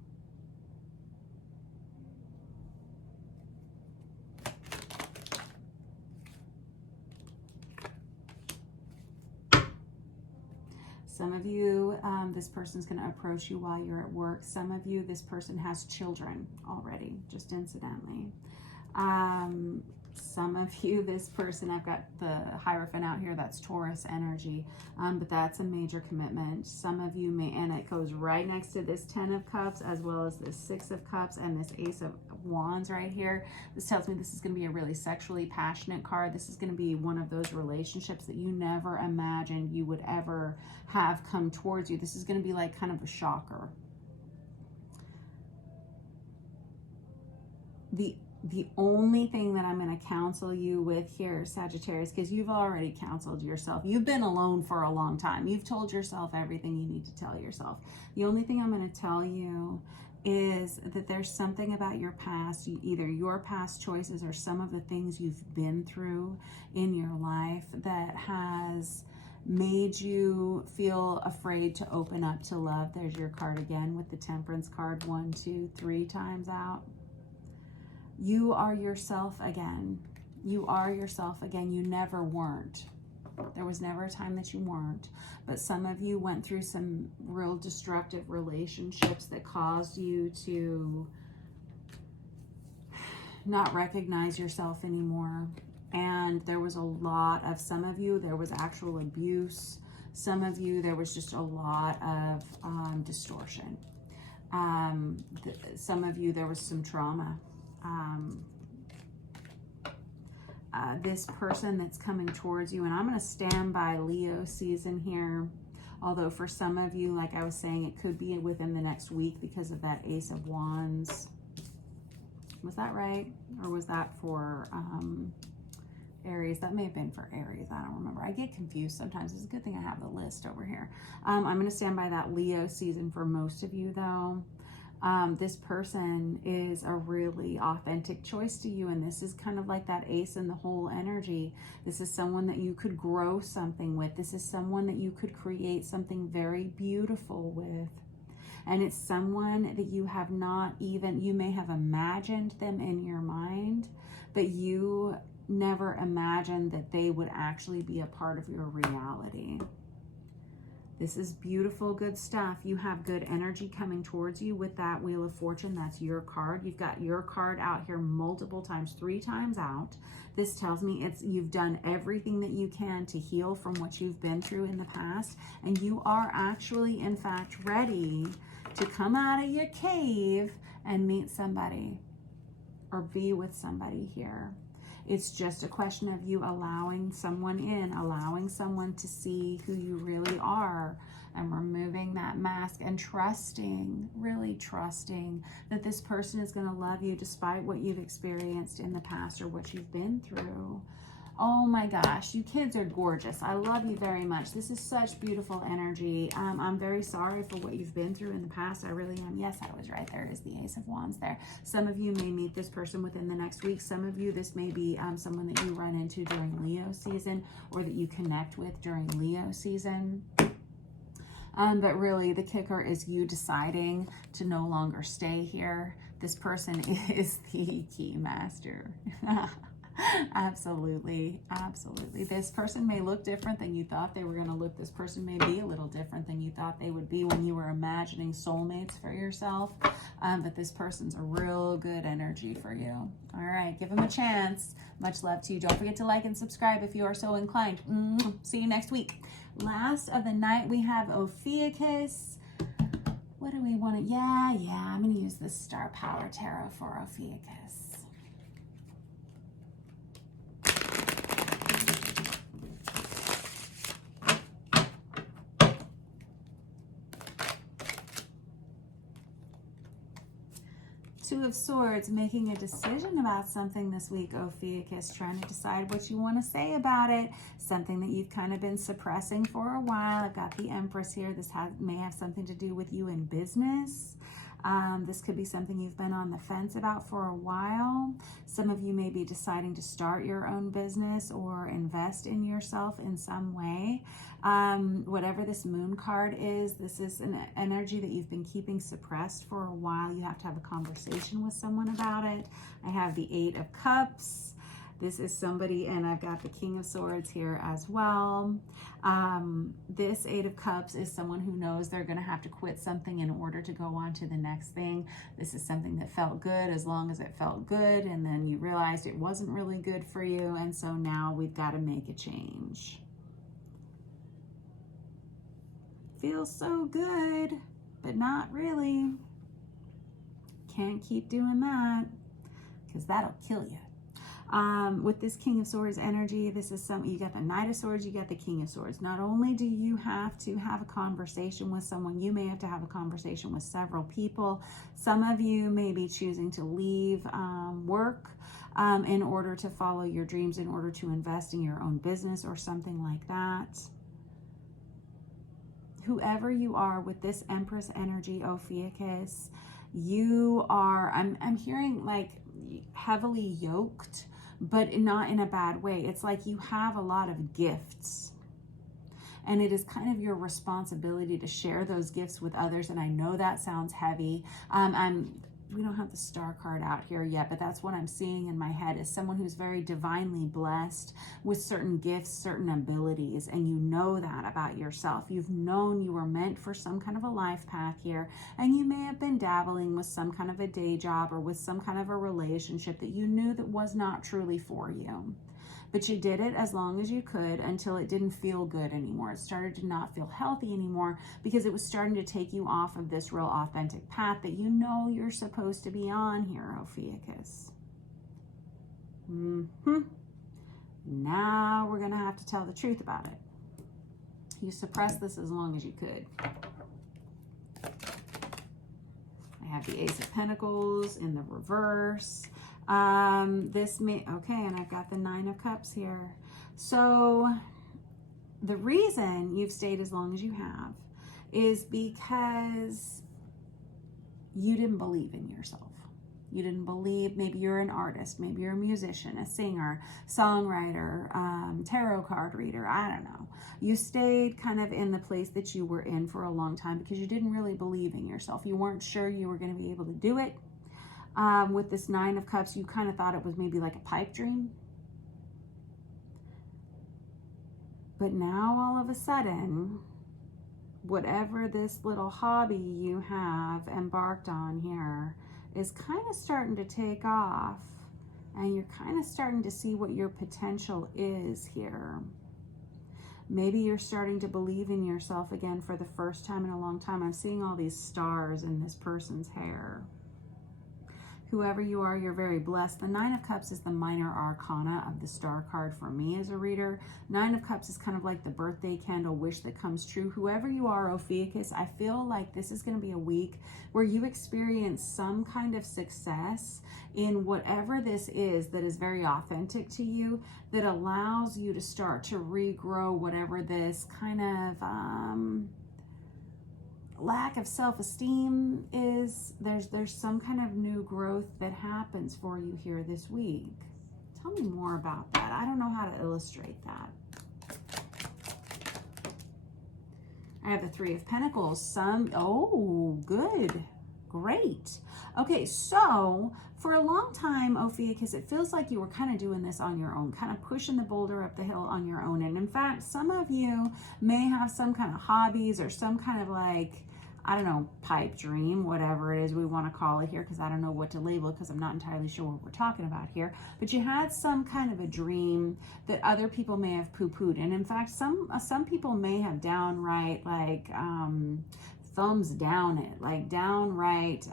Some of you, this person's going to approach you while you're at work. Some of you, this person has children already, just incidentally. Some of you, this person, I've got the Hierophant out here, that's Taurus energy, but that's a major commitment. Some of you may, and it goes right next to this 10 of Cups as well as this 6 of Cups and this Ace of Wands right here. This tells me this is going to be a really sexually passionate card. This is going to be one of those relationships that you never imagined you would ever have come towards you. This is going to be like kind of a shocker. The only thing that I'm going to counsel you with here, Sagittarius, because you've already counseled yourself. You've been alone for a long time. You've told yourself everything you need to tell yourself. The only thing I'm going to tell you is that there's something about your past, either your past choices or some of the things you've been through in your life that has made you feel afraid to open up to love. There's your card again with the Temperance card, 1, 2, 3 times out. You are yourself again. You are yourself again. You never weren't. There was never a time that you weren't. But some of you went through some real destructive relationships that caused you to not recognize yourself anymore. And there was a lot of, some of you, there was actual abuse. Some of you, there was just a lot of distortion. Some of you, there was some trauma. This person that's coming towards you, and I'm going to stand by Leo season here, although for some of you, like I was saying, it could be within the next week because of that Ace of Wands. Was that right? Or was that for Aries? That may have been for Aries. I don't remember. I get confused sometimes. It's a good thing I have the list over here. I'm going to stand by that Leo season for most of you, though. This person is a really authentic choice to you, and this is kind of like that ace in the hole energy. This is someone that you could grow something with. This is someone that you could create something very beautiful with. And it's someone that you have not even, you may have imagined them in your mind, but you never imagined that they would actually be a part of your reality. This is beautiful, good stuff. You have good energy coming towards you with that Wheel of Fortune. That's your card. You've got your card out here multiple times, 3 times out. This tells me you've done everything that you can to heal from what you've been through in the past. And you are actually, in fact, ready to come out of your cave and meet somebody or be with somebody here. It's just a question of you allowing someone in, allowing someone to see who you really are, and removing that mask and trusting, really trusting that this person is going to love you despite what you've experienced in the past or what you've been through. Oh my gosh, you kids are gorgeous. I love you very much. This is such beautiful energy. I'm very sorry for what you've been through in the past. I really am. Yes, I was right. There is the Ace of Wands there. Some of you may meet this person within the next week. Some of you, this may be someone that you run into during Leo season, or that you connect with during Leo season. But really, the kicker is you deciding to no longer stay here. This person is the key master. Absolutely, absolutely. This person may look different than you thought they were going to look. This person may be a little different than you thought they would be when you were imagining soulmates for yourself. But this person's a real good energy for you. All right, give them a chance. Much love to you. Don't forget to like and subscribe if you are so inclined. See you next week. Last of the night, we have Ophiuchus. What do we want to... Yeah, I'm going to use the Star Power Tarot for Ophiuchus. Two of Swords, making a decision about something this week, Ophiuchus, trying to decide what you want to say about it, something that you've kind of been suppressing for a while. I've got the Empress here. This may have something to do with you in business. This could be something you've been on the fence about for a while. Some of you may be deciding to start your own business or invest in yourself in some way. Whatever this Moon card is, this is an energy that you've been keeping suppressed for a while. You have to have a conversation with someone about it. I have the 8 of Cups. This is somebody, and I've got the King of Swords here as well. This 8 of Cups is someone who knows they're going to have to quit something in order to go on to the next thing. This is something that felt good as long as it felt good, and then you realized it wasn't really good for you, and so now we've got to make a change. Feels so good, but not really. Can't keep doing that, because that'll kill you. With this King of Swords energy, this is you got the Knight of Swords, you got the King of Swords. Not only do you have to have a conversation with someone, you may have to have a conversation with several people. Some of you may be choosing to leave work in order to follow your dreams, in order to invest in your own business or something like that. Whoever you are with this Empress energy, Ophiuchus, you are, I'm hearing like heavily yoked, but not in a bad way. It's like you have a lot of gifts, and it is kind of your responsibility to share those gifts with others. And I know that sounds heavy. We don't have the Star card out here yet, but that's what I'm seeing in my head, is someone who's very divinely blessed with certain gifts, certain abilities, and you know that about yourself. You've known you were meant for some kind of a life path here, and you may have been dabbling with some kind of a day job or with some kind of a relationship that you knew that was not truly for you. But you did it as long as you could until it didn't feel good anymore. It started to not feel healthy anymore because it was starting to take you off of this real authentic path that you know you're supposed to be on here, Ophiuchus. Now we're going to have to tell the truth about it. You suppressed this as long as you could. I have the Ace of Pentacles in the reverse. Okay, and I've got the 9 of Cups here. So the reason you've stayed as long as you have is because you didn't believe in yourself. You didn't believe, maybe you're an artist, maybe you're a musician, a singer, songwriter, tarot card reader, I don't know. You stayed kind of in the place that you were in for a long time because you didn't really believe in yourself. You weren't sure you were going to be able to do it. With this Nine of Cups, you kind of thought it was maybe like a pipe dream. But now all of a sudden, whatever this little hobby you have embarked on here is kind of starting to take off, and you're kind of starting to see what your potential is here. Maybe you're starting to believe in yourself again for the first time in a long time. I'm seeing all these stars in this person's hair. Whoever you are, you're very blessed. The Nine of Cups is the minor arcana of the star card for me as a reader. Nine of Cups is kind of like the birthday candle wish that comes true. Whoever you are, Ophiuchus, I feel like this is going to be a week where you experience some kind of success in whatever this is that is very authentic to you, that allows you to start to regrow whatever this kind of lack of self-esteem is. There's some kind of new growth that happens for you here this week. Tell me more about that. I don't know how to illustrate that. I have the Three of Pentacles. Oh, good. Great. Okay, so for a long time, Ophiuchus, it feels like you were kind of doing this on your own, kind of pushing the boulder up the hill on your own. And in fact, some of you may have some kind of hobbies or some kind of like, I don't know, pipe dream, whatever it is we want to call it here, because I don't know what to label it, because I'm not entirely sure what we're talking about here. But you had some kind of a dream that other people may have poo-pooed. And in fact, some people may have downright like thumbs down it, like downright,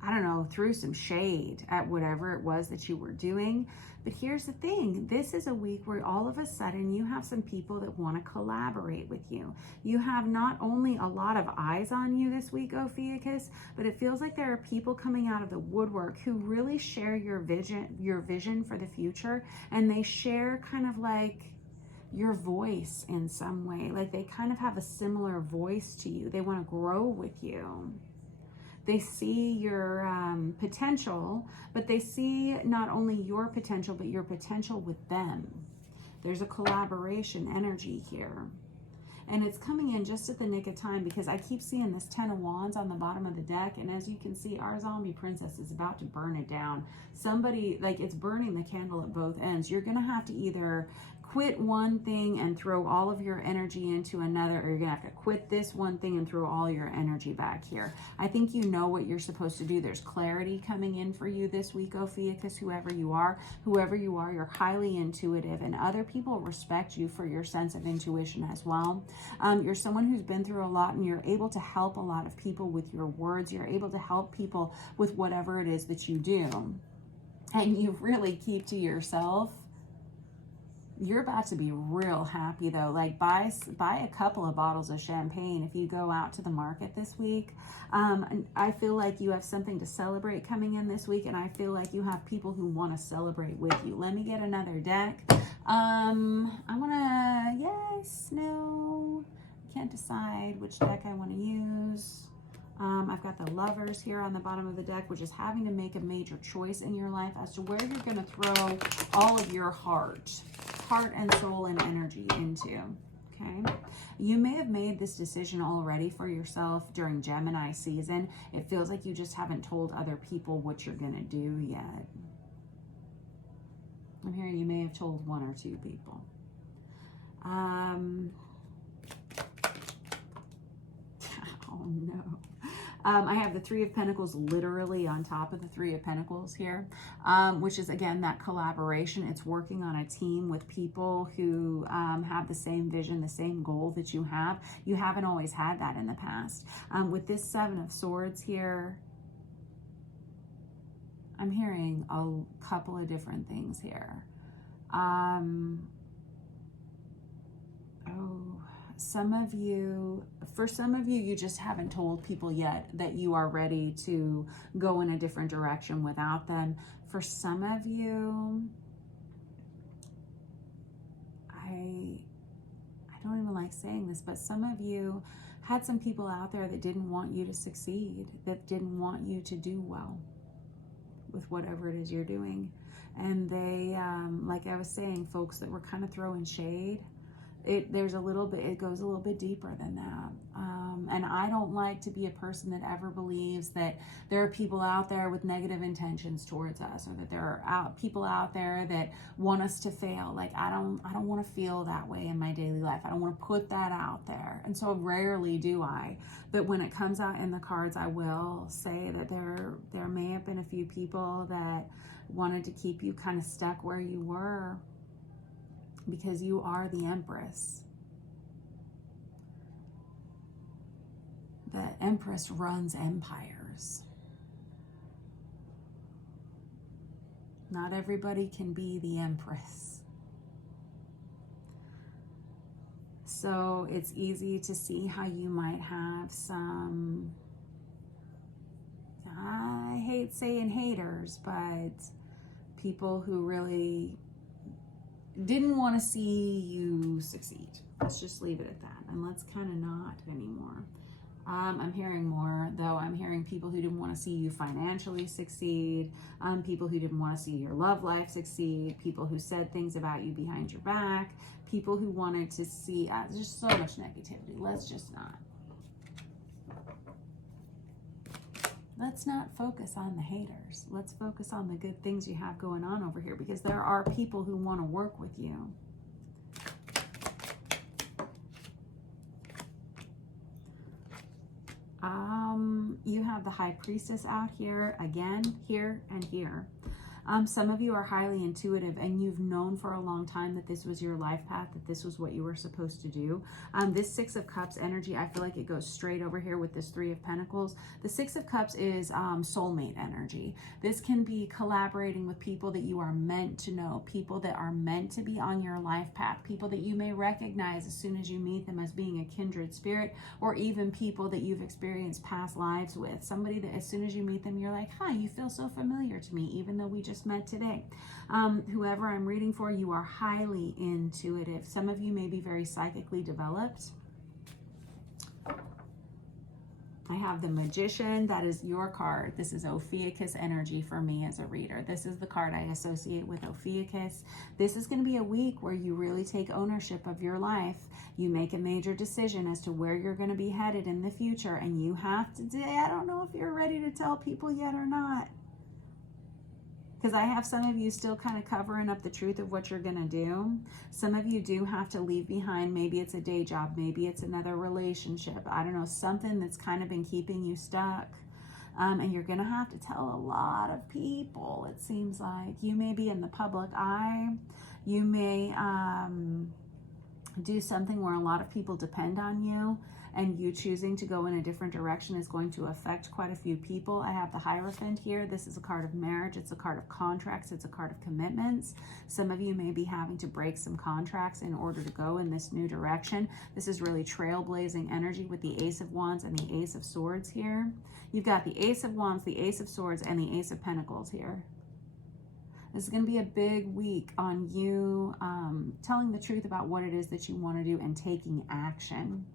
I don't know, threw some shade at whatever it was that you were doing. But here's the thing, this is a week where all of a sudden you have some people that want to collaborate with you. You have not only a lot of eyes on you this week, Ophiuchus, but it feels like there are people coming out of the woodwork who really share your vision for the future, and they share kind of like your voice in some way. Like they kind of have a similar voice to you. They want to grow with you. They see your potential, but they see not only your potential, but your potential with them. There's a collaboration energy here. And it's coming in just at the nick of time, because I keep seeing this Ten of Wands on the bottom of the deck. And as you can see, our zombie princess is about to burn it down. Somebody, like, it's burning the candle at both ends. You're going to have to either quit one thing and throw all of your energy into another, or you're gonna have to quit this one thing and throw all your energy back here. I think you know what you're supposed to do. There's clarity coming in for you this week, Ophiuchus, whoever you are. You're highly intuitive, and other people respect you for your sense of intuition as well. You're someone who's been through a lot, and you're able to help a lot of people with your words. You're able to help people with whatever it is that you do. And you really keep to yourself. You're about to be real happy though. Like buy a couple of bottles of champagne if you go out to the market this week. I feel like you have something to celebrate coming in this week, and I feel like you have people who want to celebrate with you. Let me get another deck. I want to, yes, no, can't decide which deck I want to use. I've got the Lovers here on the bottom of the deck, which is having to make a major choice in your life as to where you're going to throw all of your heart and soul and energy into. Okay, you may have made this decision already for yourself during Gemini season. It feels like you just haven't told other people what you're going to do yet. I'm hearing you may have told one or two people. Oh no. I have the Three of Pentacles literally on top of the Three of Pentacles here, which is, again, that collaboration. It's working on a team with people who have the same vision, the same goal that you have. You haven't always had that in the past. With this Seven of Swords here, I'm hearing a couple of different things here. For some of you, you just haven't told people yet that you are ready to go in a different direction without them. For some of you, I don't even like saying this, but some of you had some people out there that didn't want you to succeed, that didn't want you to do well with whatever it is you're doing. And they, like I was saying, folks that were kind of throwing shade, it goes a little bit deeper than that. And I don't like to be a person that ever believes that there are people out there with negative intentions towards us, or that there are people out there that want us to fail. Like, I don't want to feel that way in my daily life. I don't want to put that out there. And so rarely do I. But when it comes out in the cards, I will say that there may have been a few people that wanted to keep you kind of stuck where you were, because you are the Empress. The Empress runs empires. Not everybody can be the Empress. So it's easy to see how you might have some, I hate saying haters, but people who really didn't want to see you succeed. Let's just leave it at that. And let's kind of not anymore. I'm hearing more, though. I'm hearing people who didn't want to see you financially succeed, people who didn't want to see your love life succeed, people who said things about you behind your back, people who wanted to see, just so much negativity. Let's not focus on the haters. Let's focus on the good things you have going on over here, because there are people who want to work with you. You have the High Priestess out here, again, here and here. Some of you are highly intuitive, and you've known for a long time that this was your life path, that this was what you were supposed to do. This Six of Cups energy, I feel like it goes straight over here with this Three of Pentacles. The Six of Cups is soulmate energy. This can be collaborating with people that you are meant to know, people that are meant to be on your life path, people that you may recognize as soon as you meet them as being a kindred spirit, or even people that you've experienced past lives with. Somebody that as soon as you meet them, you're like, hi, you feel so familiar to me, even though we just met today. Whoever I'm reading for, you are highly intuitive. Some of you may be very psychically developed. I have the Magician. That is your card. This is Ophiuchus energy for me as a reader. This is the card I associate with Ophiuchus. This is going to be a week where you really take ownership of your life. You make a major decision as to where you're going to be headed in the future, and you have to I don't know if you're ready to tell people yet or not, because I have some of you still kind of covering up the truth of what you're going to do. Some of you do have to leave behind, maybe it's a day job, maybe it's another relationship, I don't know, something that's kind of been keeping you stuck. And you're going to have to tell a lot of people, it seems like. You may be in the public eye. You may do something where a lot of people depend on you, and you choosing to go in a different direction is going to affect quite a few people. I have the Hierophant here. This is a card of marriage. It's a card of contracts. It's a card of commitments. Some of you may be having to break some contracts in order to go in this new direction. This is really trailblazing energy with the Ace of Wands and the Ace of Swords here. You've got the Ace of Wands, the Ace of Swords, and the Ace of Pentacles here. This is going to be a big week on you telling the truth about what it is that you want to do and taking action.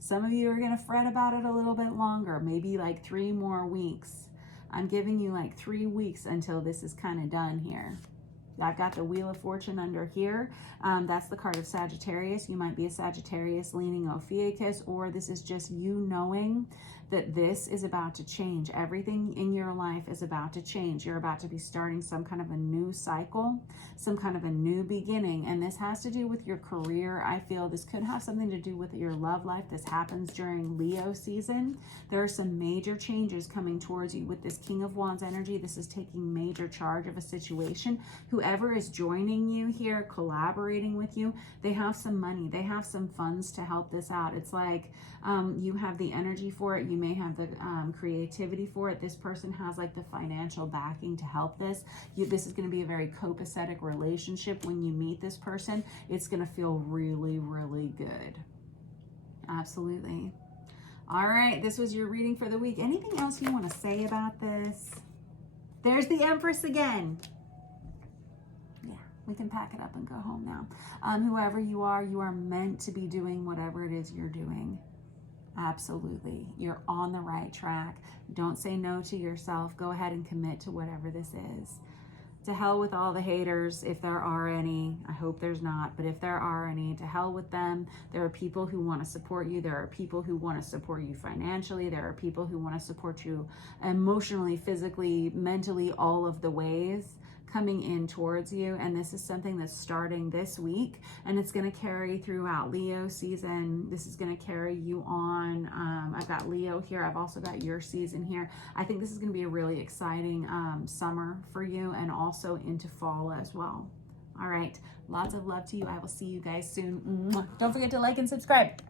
Some of you are going to fret about it a little bit longer, maybe like 3 more weeks. I'm giving you like 3 weeks until this is kind of done here. I've got the Wheel of Fortune under here. That's the card of Sagittarius. You might be a Sagittarius leaning Ophiuchus, or this is just you knowing that this is about to change. Everything in your life is about to change. You're about to be starting some kind of a new cycle, some kind of a new beginning. And this has to do with your career. I feel this could have something to do with your love life. This happens during Leo season. There are some major changes coming towards you with this King of Wands energy. This is taking major charge of a situation. Whoever is joining you here, collaborating with you, they have some money. They have some funds to help this out. It's like you have the energy for it. You may have the creativity for it. This person has like the financial backing to help this. This is going to be a very copacetic relationship. When you meet this person, it's going to feel really, really good. Absolutely. All right, this was your reading for the week. Anything else you want to say about this? There's the Empress again. Yeah, We can pack it up and go home now. Whoever you are meant to be doing whatever it is you're doing. Absolutely. You're on the right track. Don't say no to yourself. Go ahead and commit to whatever this is. To hell with all the haters, if there are any. I hope there's not, but if there are any, to hell with them. There are people who want to support you. There are people who want to support you financially. There are people who want to support you emotionally, physically, mentally, all of the ways coming in towards you. And this is something that's starting this week, and it's going to carry throughout Leo season. This is going to carry you on. I've got Leo here. I've also got your season here. I think this is going to be a really exciting summer for you, and also into fall as well. All right. Lots of love to you. I will see you guys soon. Don't forget to like and subscribe.